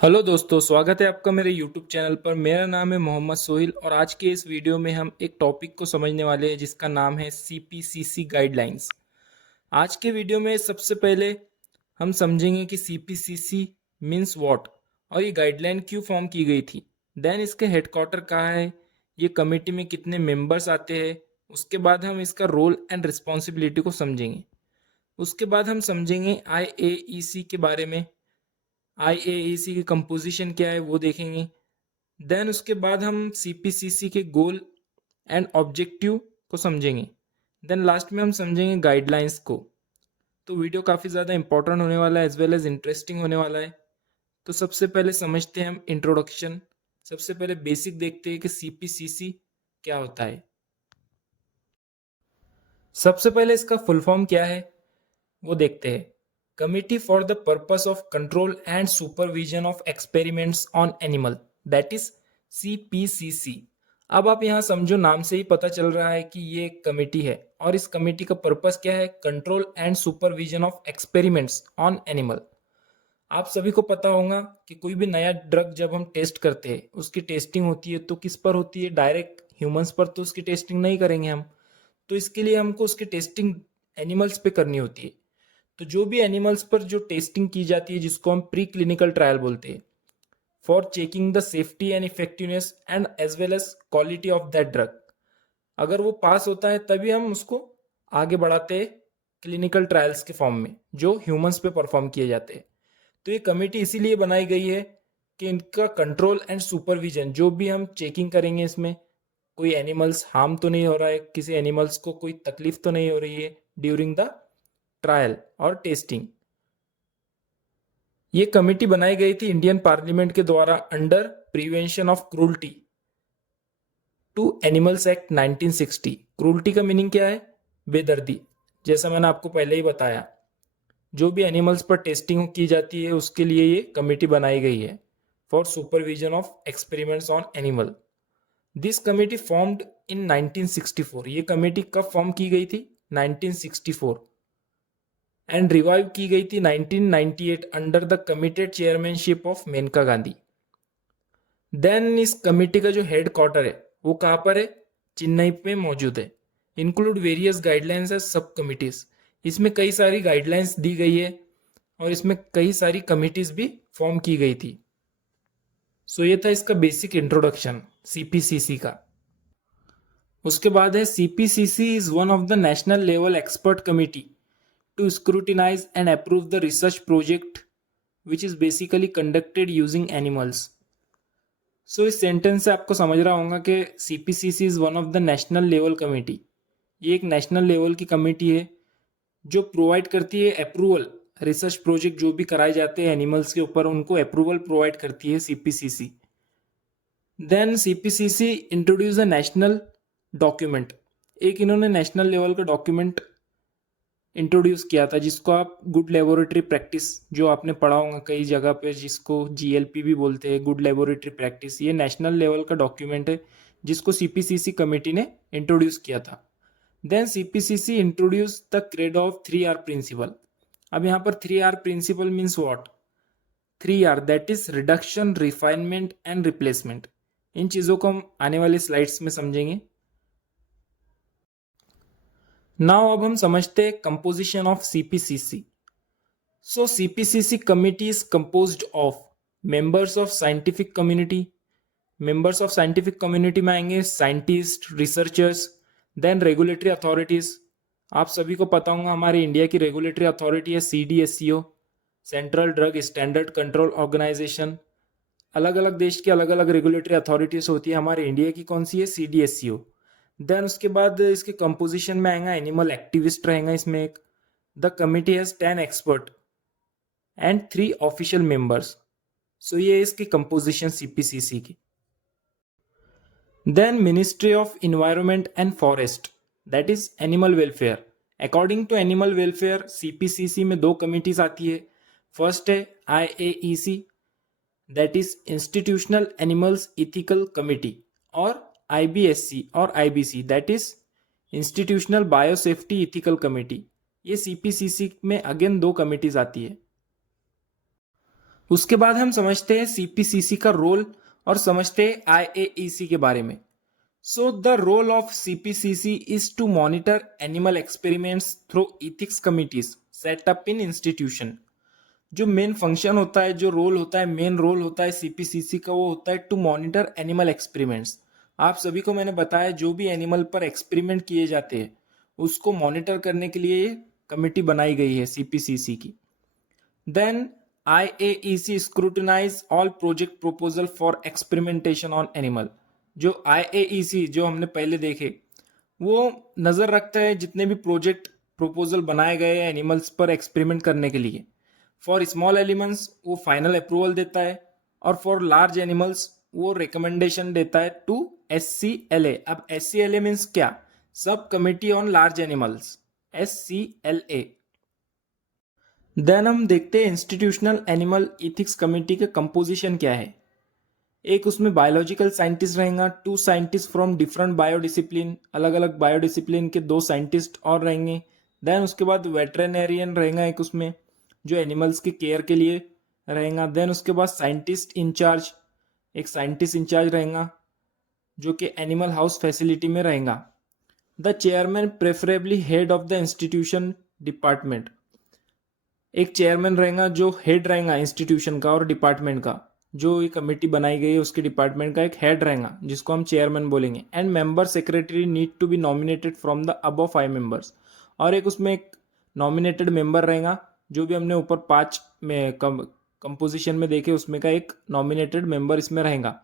Hello दोस्तों, स्वागत है आपका मेरे यूट्यूब चैनल पर। मेरा नाम है मोहम्मद सोहिल और आज के इस वीडियो में हम एक टॉपिक को समझने वाले हैं जिसका नाम है सीपीसीसी गाइडलाइंस। आज के वीडियो में सबसे पहले हम समझेंगे कि सीपीसीसी मीन्स व्हाट और ये गाइडलाइन क्यों फॉर्म की गई थी। देन इसके हेडक्वार्टर कहाँ है, ये कमेटी में कितने मेंबर्स आते हैं। उसके बाद हम इसका रोल एंड रिस्पॉन्सिबिलिटी को समझेंगे। उसके बाद हम समझेंगे आईएईसी के बारे में, आईएईसी की कंपोजिशन क्या है वो देखेंगे। देन उसके बाद हम सीपीसीसी के गोल एंड ऑब्जेक्टिव को समझेंगे। देन लास्ट में हम समझेंगे गाइडलाइंस को। तो वीडियो काफ़ी ज़्यादा इंपॉर्टेंट होने वाला है एज वेल एज इंटरेस्टिंग होने वाला है। तो सबसे पहले समझते हैं हम इंट्रोडक्शन। सबसे पहले बेसिक देखते हैं कि सीपीसीसी क्या होता है। सबसे पहले इसका फुल फॉर्म क्या है वो देखते हैं। Committee for the purpose of control and supervision of experiments on animal, that is CPCC. अब आप यहाँ समझो, नाम से ही पता चल रहा है कि ये एक कमेटी है और इस कमेटी का पर्पस क्या है, control and supervision of experiments on animal. आप सभी को पता होगा कि कोई भी नया ड्रग जब हम टेस्ट करते हैं उसकी टेस्टिंग होती है तो किस पर होती है, डायरेक्ट ह्यूमंस पर तो उसकी टेस्टिंग नहीं करेंगे हम। तो इसके लिए हमको उसकी टेस्टिंग एनिमल्स पे करनी होती है। तो जो भी एनिमल्स पर जो टेस्टिंग की जाती है जिसको हम प्री क्लिनिकल ट्रायल बोलते हैं, for checking the safety and effectiveness and as well as quality of that drug, अगर वो पास होता है तभी हम उसको आगे बढ़ाते हैं क्लिनिकल ट्रायल्स के फॉर्म में जो ह्यूमंस पे परफॉर्म किए जाते हैं। तो ये कमेटी इसीलिए बनाई गई है कि इनका कंट्रोल एंड सुपरविजन, जो भी हम चेकिंग करेंगे इसमें कोई एनिमल्स हार्म तो नहीं हो रहा है, किसी एनिमल्स को कोई तकलीफ तो नहीं हो रही है ड्यूरिंग द ट्रायल और टेस्टिंग। ये कमेटी बनाई गई थी इंडियन पार्लियामेंट के द्वारा under prevention of cruelty to animals act 1960। Cruelty का मीनिंग क्या है, बेदर्दी। जैसा मैंने आपको पहले ही बताया, जो भी एनिमल्स पर टेस्टिंग की जाती है उसके लिए ये कमेटी बनाई गई है for supervision of experiments on animal. This committee formed in 1964। ये कमेटी कब फॉर्म की गई थी, 1964, एंड रिवाइव की गई थी 1998 under the committed chairmanship of Maneka Gandhi. Then इस कमेटी का जो हेड क्वार्टर है वो कहाँ पर है, चेन्नई में मौजूद है। इंक्लूड वेरियस गाइडलाइंस एज सब कमिटीज, इसमें कई सारी गाइडलाइंस दी गई है और इसमें कई सारी कमिटीज भी फॉर्म की गई थी। सो ये था इसका बेसिक इंट्रोडक्शन सीपीसीसी का। उसके बाद है CPCC is one of the national level expert committee to scrutinize and approve the research project which is basically conducted using animals. So इस सेंटेंस से आपको समझ रहा होगा कि CPCC is one of the national level committee. ये एक national level की कमेटी है जो प्रोवाइड करती है अप्रूवल, रिसर्च प्रोजेक्ट जो भी कराए जाते हैं एनिमल्स के ऊपर उनको अप्रूवल प्रोवाइड करती है CPCC. Then CPCC introduce a national document. एक इन्होंने नेशनल लेवल का डॉक्यूमेंट इंट्रोड्यूस किया था जिसको आप गुड लेबोरेटरी प्रैक्टिस, जो आपने पढ़ा होगा कई जगह पे, जिसको जीएलपी भी बोलते हैं, गुड लेबोरेटरी प्रैक्टिस। ये नेशनल लेवल का डॉक्यूमेंट है जिसको सीपीसीसी कमेटी ने इंट्रोड्यूस किया था। Then CPCC introduce the credo of 3R principle. अब यहाँ पर 3R principle means what, 3R that is reduction, refinement and replacement. इन चीज़ों को हम आने वाले स्लाइड्स में समझेंगे। नाउ अब हम समझते हैं composition of CPCC. So CPCC committee is composed of members of scientific community. Members of scientific community में आएंगे scientist, researchers, then regulatory authorities. आप सभी को पता होगा हमारे इंडिया की रेगुलेटरी अथॉरिटी है CDSCO, central drug standard control organisation. अलग अलग देश की अलग अलग रेगुलेटरी अथॉरिटीज होती है, हमारे इंडिया की कौन सी है, सीडीएससीओ। देन उसके बाद इसके कंपोजिशन में आएगा एनिमल एक्टिविस्ट रहेगा इसमें एक। The committee has 10 expert and 3 official members. So ये इसकी कंपोजिशन सीपीसीसी की। Then ministry of environment and forest, that is animal welfare. According to animal welfare CPCC में 2 कमिटीज आती है। फर्स्ट है IAEC, that is institutional animals ethical committee, और IBSC और IBC, that is institutional biosafety ethical committee. ये CPCC में again 2 committees आती है। उसके बाद हम समझते हैं सीपीसीसी का रोल और समझते हैं आईएईसी के बारे में। So the role of CPCC is to monitor animal experiments through ethics committees set up in institution. जो मेन फंक्शन होता है, जो रोल होता है, मेन रोल होता है सीपीसीसी का, वो होता है टू मॉनिटर एनिमल एक्सपेरिमेंट्स। आप सभी को मैंने बताया जो भी एनिमल पर एक्सपेरिमेंट किए जाते हैं उसको मॉनिटर करने के लिए ये कमिटी बनाई गई है सीपीसीसी की। Then IAEC scrutinize all project proposal for experimentation on animal। जो IAEC जो हमने पहले देखे वो नज़र रखता है जितने भी प्रोजेक्ट प्रपोजल बनाए गए हैं एनिमल्स पर एक्सपेरिमेंट करने के लिए। फॉर स्मॉल एलिमेंट्स वो फाइनल अप्रूवल देता है और फॉर लार्ज एनिमल्स वो रिकमेंडेशन देता है टू SCLA। अब SCLA मीन्स क्या? Sub committee on large animals, SCLA। Then हम देखते हैं इंस्टीट्यूशनल एनिमल इथिक्स कमेटी का कंपोजिशन क्या है। एक उसमें बायोलॉजिकल साइंटिस्ट रहेगा, 2 साइंटिस्ट फ्रॉम डिफरेंट बायोडिसिप्लिन, अलग अलग बायोडिसिप्लिन के 2 साइंटिस्ट और रहेंगे। देन उसके बाद वेटरनरियन रहेगा एक उसमें जो एनिमल्स की केयर के लिए रहेगा। देन उसके बाद साइंटिस्ट इंचार्ज, एक साइंटिस्ट इंचार्ज रहेगा जो कि एनिमल हाउस फैसिलिटी में रहेगा। The chairman preferably head of the institution department, एक चेयरमैन रहेगा जो हेड रहेगा इंस्टीट्यूशन का और डिपार्टमेंट का। जो ये कमेटी बनाई गई है उसके डिपार्टमेंट का एक हेड रहेगा जिसको हम चेयरमैन बोलेंगे। And member secretary need to be nominated from the above 5 members. और एक उसमें एक नॉमिनेटेड मेंबर रहेगा जो भी हमने ऊपर 5 में कंपोजिशन में देखे उसमें का एक नॉमिनेटेड मेंबर इसमें रहेगा।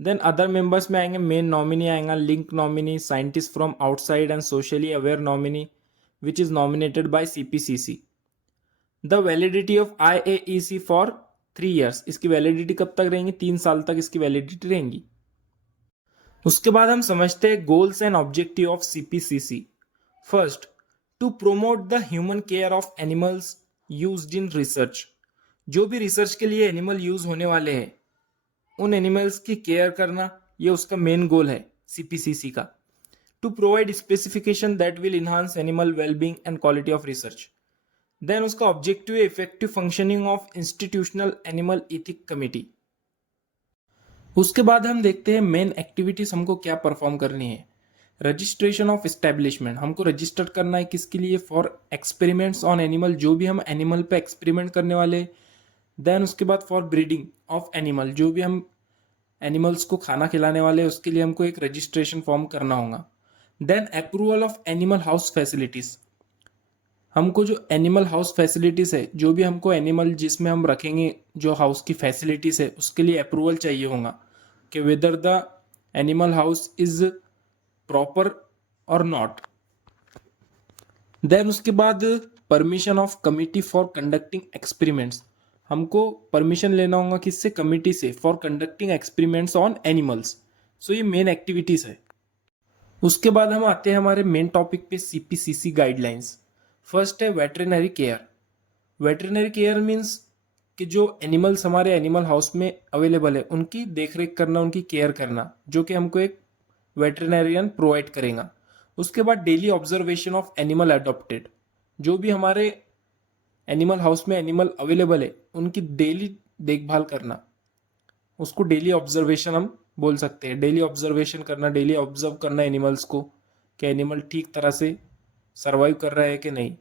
देन अदर मेंबर्स में आएंगे मेन नॉमिनी आएगा, link nominee, scientist from outside and socially aware nominee which is nominated by CPCC. The validity of IAEC for 3 years, इसकी वैलिडिटी कब तक रहेंगी? 3 साल तक इसकी वैलिडिटी रहेंगी। उसके बाद हम समझते हैं goals and objective of CPCC. First, to promote the human care of animals used in research. जो भी रिसर्च के लिए एनिमल यूज होने वाले हैं उन एनिमल्स की केयर करना, ये उसका मेन गोल है सीपीसीसी का। To provide specification that will enhance animal wellbeing and quality of research. Then उसका ऑब्जेक्टिव है effective functioning of institutional animal ethic committee. उसके बाद हम देखते हैं मेन एक्टिविटीज हमको क्या परफॉर्म करनी है। रजिस्ट्रेशन ऑफ एस्टेब्लिशमेंट, हमको रजिस्टर करना है किसके लिए? फॉर एक्सपेरिमेंट्स ऑन एनिमल, जो भी हम एनिमल पे एक्सपेरिमेंट करने वाले। देन उसके बाद फॉर ब्रीडिंग ऑफ एनिमल, जो भी हम एनिमल्स को खाना खिलाने वाले उसके लिए हमको एक रजिस्ट्रेशन फॉर्म करना होगा। Then approval of animal house facilities, हमको जो एनिमल हाउस फैसिलिटीज़ है, जो भी हमको एनिमल जिसमें हम रखेंगे जो हाउस की फैसिलिटीज़ है उसके लिए अप्रूवल चाहिए होगा कि whether the animal house is proper और नॉट। देन उसके बाद permission of committee for conducting experiments, हमको परमिशन लेना होगा किससे? कमिटी से, for conducting experiments on animals. So ये मेन एक्टिविटीज़ है। उसके बाद हम आते हैं हमारे मेन टॉपिक पे, सीपीसीसी गाइडलाइंस। फर्स्ट है veterinary care. Veterinary care means कि जो एनिमल्स हमारे एनिमल हाउस में अवेलेबल है उनकी देखरेख करना, उनकी केयर करना, जो कि हमको एक वेटरनरियन प्रोवाइड करेगा। उसके बाद daily observation of animal adopted, जो भी हमारे एनिमल हाउस में एनिमल अवेलेबल है उनकी डेली देखभाल करना, उसको डेली ऑब्जर्वेशन हम बोल सकते हैं। डेली ऑब्जर्वेशन करना, डेली ऑब्जर्व करना एनिमल्स को कि एनिमल ठीक तरह से सर्वाइव कर रहा है कि नहीं।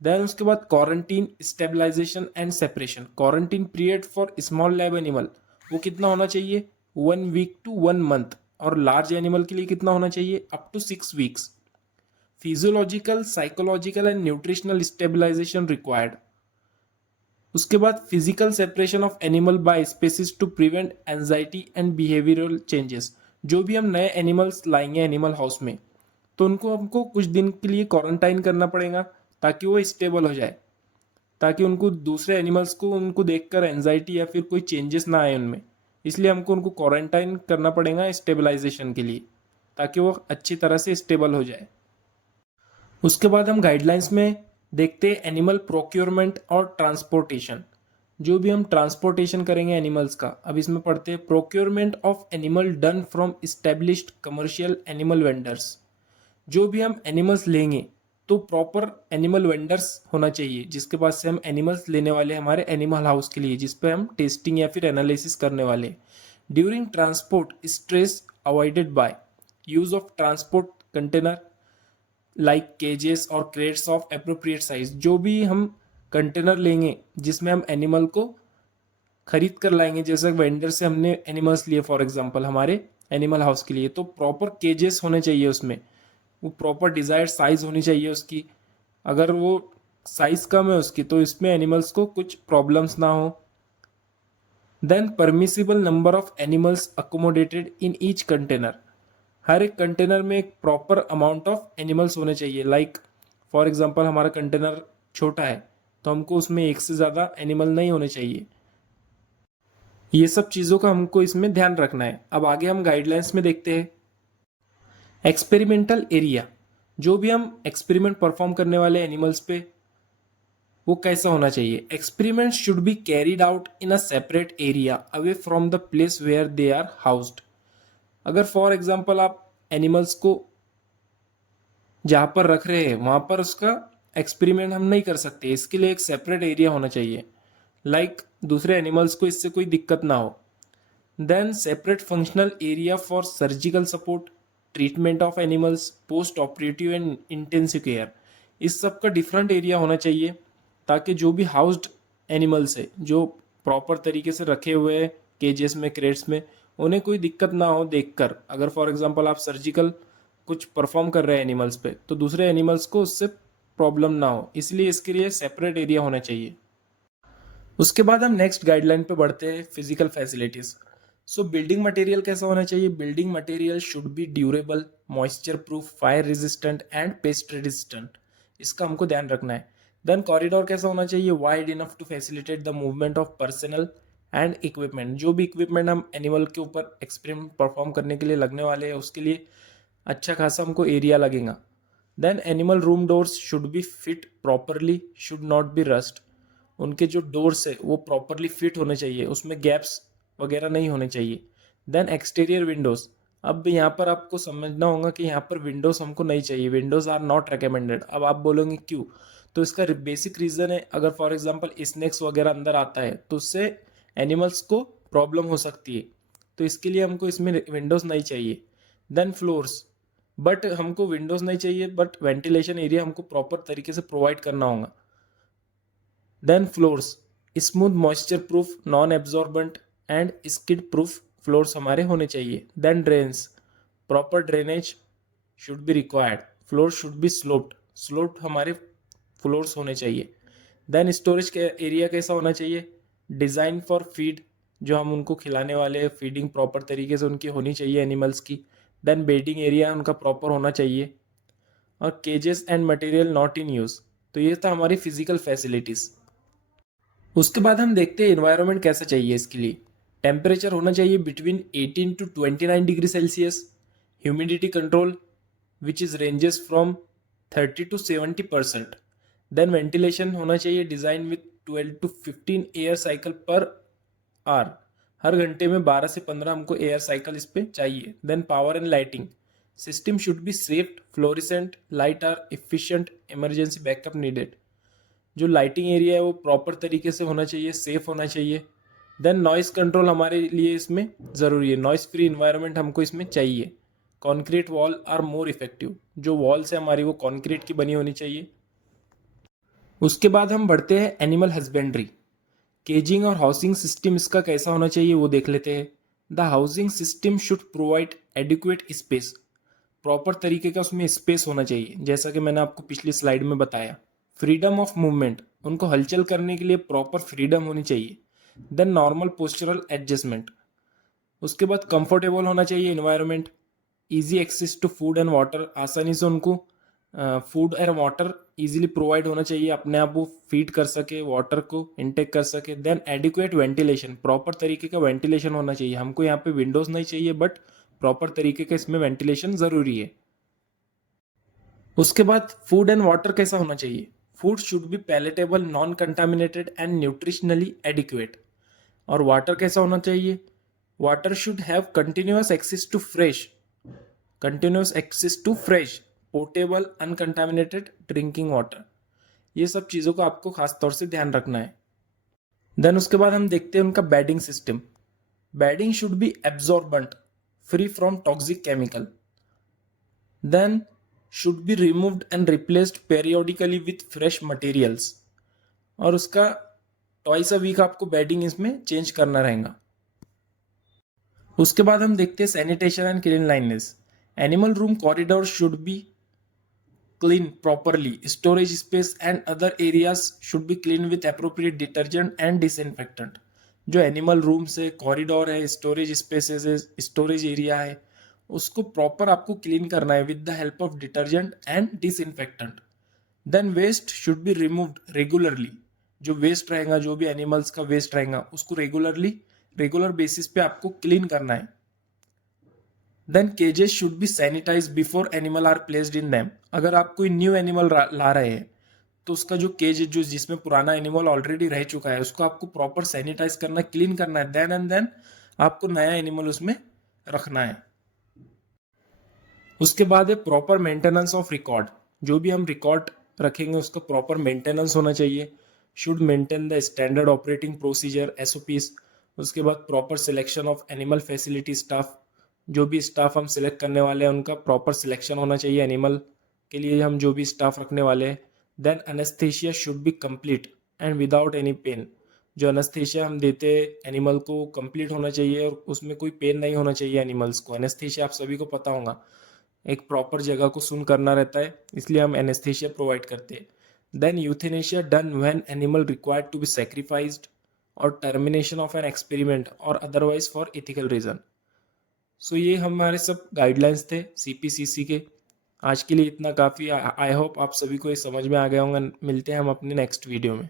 देन उसके बाद quarantine, stabilization and separation. Quarantine period for small lab animal वो कितना होना चाहिए? 1 week to 1 month। और लार्ज एनिमल के लिए कितना होना चाहिए? Up to 6 weeks। Physiological, psychological and nutritional stabilization required. उसके बाद physical separation of animal by species to prevent anxiety and behavioural changes. जो भी हम नए एनिमल्स लाएंगे एनिमल हाउस में तो उनको हमको कुछ दिन के लिए क्वारंटाइन करना पड़ेगा ताकि वो स्टेबल हो जाए, ताकि उनको दूसरे एनिमल्स को उनको देखकर एंजाइटी या फिर कोई चेंजेस ना आए उनमें। इसलिए हमको उनको क्वारंटाइन करना पड़ेगा स्टेबलाइजेशन के लिए, ताकि वो अच्छी तरह से स्टेबल हो जाए। उसके बाद हम गाइडलाइंस में देखते हैं एनिमल प्रोक्योरमेंट और ट्रांसपोर्टेशन। जो भी हम ट्रांसपोर्टेशन करेंगे एनिमल्स का, अब इसमें पढ़ते हैं procurement of animal done from established commercial animal vendors. जो भी हम एनिमल्स लेंगे तो प्रॉपर एनिमल वेंडर्स होना चाहिए जिसके पास से हम एनिमल्स लेने वाले हैं हमारे एनिमल हाउस के लिए, जिस पे हम टेस्टिंग या फिर एनालिसिस करने वाले हैं. During transport stress avoided by use of transport container like cages और क्रेट्स ऑफ एप्रोप्रिएट साइज. जो भी हम कंटेनर लेंगे जिसमें हम एनिमल को खरीद कर लाएंगे, जैसे वेंडर से हमने एनिमल्स लिए फॉर एग्जांपल हमारे एनिमल हाउस के लिए, तो प्रॉपर केजेस होने चाहिए उसमें, वो प्रॉपर डिजायर्ड साइज होनी चाहिए उसकी. अगर वो साइज कम है उसकी तो इसमें एनिमल्स को कुछ प्रॉब्लम्स ना हो. Then permissible number of animals accommodated in each container. हर एक कंटेनर में एक प्रॉपर अमाउंट ऑफ एनिमल्स होने चाहिए. लाइक फॉर एग्जांपल हमारा कंटेनर छोटा है तो हमको उसमें एक से ज़्यादा एनिमल नहीं होने चाहिए. ये सब चीज़ों का हमको इसमें ध्यान रखना है. अब आगे हम गाइडलाइंस में देखते हैं. एक्सपेरिमेंटल एरिया, जो भी हम एक्सपेरिमेंट परफॉर्म करने वाले एनिमल्स पे वो कैसा होना चाहिए. Experiment should be carried out in a separate area away from the place where they are housed. अगर फॉर एग्जांपल आप एनिमल्स को जहाँ पर रख रहे हैं वहाँ पर उसका एक्सपेरिमेंट हम नहीं कर सकते, इसके लिए एक सेपरेट एरिया होना चाहिए. लाइक दूसरे एनिमल्स को इससे कोई दिक्कत ना हो. Then separate functional area for surgical support, treatment of animals, post operative and intensive care. इस सब का डिफरेंट एरिया होना चाहिए ताकि जो भी हाउस्ड एनिमल्स है जो प्रॉपर तरीके से रखे हुए हैं केजेस में, क्रेट्स में, उन्हें कोई दिक्कत ना हो देखकर. अगर फॉर एग्जांपल आप सर्जिकल कुछ परफॉर्म कर रहे हैं एनिमल्स पे तो दूसरे एनिमल्स को उससे प्रॉब्लम ना हो, इसलिए इसके लिए सेपरेट एरिया होना चाहिए. उसके बाद हम नेक्स्ट गाइडलाइन पे बढ़ते हैं, फिजिकल फैसिलिटीज. सो बिल्डिंग मटेरियल कैसा होना चाहिए. Building material should be durable, moisture proof, fire resistant and pest resistant. इसका हमको ध्यान रखना है. देन कॉरिडोर कैसा होना चाहिए. Wide enough to facilitate the movement of personal and equipment. जो भी इक्विपमेंट हम एनिमल के ऊपर एक्सपेरिमेंट परफॉर्म करने के लिए लगने वाले हैं उसके लिए अच्छा खासा हमको एरिया लगेगा. Then animal room doors should be fit properly, should not be rust. उनके जो डोर्स है वो प्रॉपरली फिट होने चाहिए, उसमें गैप्स वगैरह नहीं होने चाहिए. Then exterior windows. अब यहाँ पर आपको समझना होगा कि यहाँ पर विंडोज हमको नहीं चाहिए, विंडोज आर नॉट रिकमेंडेड. अब आप बोलोगे क्यों, तो इसका बेसिक रीज़न है अगर फॉर एग्जांपल स्नेक्स वगैरह अंदर आता है तो उससे एनिमल्स को प्रॉब्लम हो सकती है, तो इसके लिए हमको इसमें विंडोज नहीं चाहिए. देन फ्लोर्स, बट हमको विंडोज नहीं चाहिए बट वेंटिलेशन एरिया हमको प्रॉपर तरीके से प्रोवाइड करना होगा. Then floors, smooth, moisture proof, non absorbent and skid proof floors हमारे होने चाहिए. Then drains, proper drainage should be required. Floor should be sloped, sloped हमारे फ्लोर्स होने चाहिए. देन स्टोरेज के एरिया कैसा होना चाहिए. डिज़ाइन फॉर फीड, जो हम उनको खिलाने वाले हैं फीडिंग प्रॉपर तरीके से उनकी होनी चाहिए एनिमल्स की. देन बेडिंग एरिया उनका प्रॉपर होना चाहिए. और cages and material not in use. तो ये था हमारी फिजिकल फैसिलिटीज़. उसके बाद हम देखते हैं एनवायरनमेंट कैसा चाहिए इसके लिए. टेम्परेचर होना चाहिए between 18 to 29 degree Celsius. Humidity control which is ranges from 30 to 70%. Then ventilation होना चाहिए design with 12 to 15 air cycle per hour. हर घंटे में 12 से 15 हमको एयर साइकिल इस पे चाहिए. Then power and lighting system should be safe, fluorescent light are efficient, emergency backup needed. जो लाइटिंग एरिया है वो प्रॉपर तरीके से होना चाहिए, सेफ होना चाहिए. देन नॉइस कंट्रोल हमारे लिए इसमें ज़रूरी है, नॉइस फ्री इन्वायरमेंट हमको इसमें चाहिए. Concrete wall are more effective, जो वॉल्स है हमारी वो कॉन्क्रीट की बनी होनी चाहिए. उसके बाद हम बढ़ते हैं एनिमल हस्बेंड्री. केजिंग और हाउसिंग सिस्टम इसका कैसा होना चाहिए वो देख लेते हैं. The housing system should provide adequate space. Proper तरीके का उसमें स्पेस होना चाहिए, जैसा कि मैंने आपको पिछली स्लाइड में बताया. फ्रीडम ऑफ मूवमेंट, उनको हलचल करने के लिए प्रॉपर फ्रीडम होनी चाहिए. Then normal postural adjustment. उसके बाद कंफर्टेबल होना चाहिए environment. Easy access to food and water, आसानी से उनको food and water easily provide होना चाहिए, अपने आप वो फीड कर सके, वाटर को इनटेक कर सके. देन एडिक्वेट वेंटिलेशन, प्रॉपर तरीके का वेंटिलेशन होना चाहिए. हमको यहाँ पे विंडोज नहीं चाहिए बट प्रॉपर तरीके का इसमें वेंटिलेशन ज़रूरी है. उसके बाद फूड एंड वाटर कैसा होना चाहिए. Food should be palatable, non contaminated and nutritionally adequate. और वाटर कैसा होना चाहिए. Water should have continuous access to fresh portable uncontaminated drinking water. ये सब चीज़ों को आपको खास तौर से ध्यान रखना है। देन उसके बाद हम देखते हैं उनका bedding system. Bedding should be absorbent, free from toxic chemical, then should be removed and replaced periodically with fresh materials. और उसका ट्वाइस अ वीक आपको बेडिंग इसमें चेंज करना रहेगा। उसके बाद हम देखते हैं sanitation and cleanliness. Animal room corridor should be clean properly. Storage space and other areas should be cleaned with appropriate detergent and disinfectant. जो एनिमल रूम्स है, कॉरिडोर है, स्टोरेज स्पेसेस है, स्टोरेज एरिया है, उसको प्रॉपर आपको clean करना है with the help of detergent and disinfectant. Then waste should be removed regularly. जो वेस्ट रहेगा, जो भी एनिमल्स का वेस्ट रहेगा, उसको रेगुलर बेसिस पे आपको क्लीन करना है। Then cages should be sanitize before animal are placed in them. अगर आप कोई न्यू एनिमल ला रहे हैं तो उसका जो केज जो जिसमें पुराना एनिमल ऑलरेडी रह चुका है उसको आपको प्रॉपर सैनिटाइज करना है, क्लीन करना है। देन आपको नया एनिमल उसमें रखना है। उसके बाद है प्रॉपर मेंटेनेंस ऑफ रिकॉर्ड। जो भी हम रिकॉर्ड रखेंगे उसका प्रॉपर मेंटेनेंस होना चाहिए। Should maintain the standard operating procedure SOPs। उसके बाद proper selection of animal facility staff. जो भी स्टाफ हम सिलेक्ट करने वाले हैं उनका प्रॉपर सिलेक्शन होना चाहिए। एनिमल के लिए हम जो भी स्टाफ रखने वाले हैं। Then anaesthesia should be complete and without any pain. जो एनेस्थेशिया हम देते हैं एनिमल को कंप्लीट होना चाहिए और उसमें कोई पेन नहीं होना चाहिए एनिमल्स को। एनेस्थेशिया आप सभी को पता होगा, एक प्रॉपर जगह को सुन करना रहता है, इसलिए हम एनेस्थेशिया प्रोवाइड करते हैं। Then euthanasia done when animal required to be sacrificed और टर्मिनेशन ऑफ एन एक्सपेरिमेंट और otherwise for ethical reason. So ये हमारे सब गाइडलाइंस थे CPCC के। आज के लिए इतना काफ़ी। आई होप आप सभी को ये समझ में आ गया होगा। मिलते हैं हम अपने नेक्स्ट वीडियो में।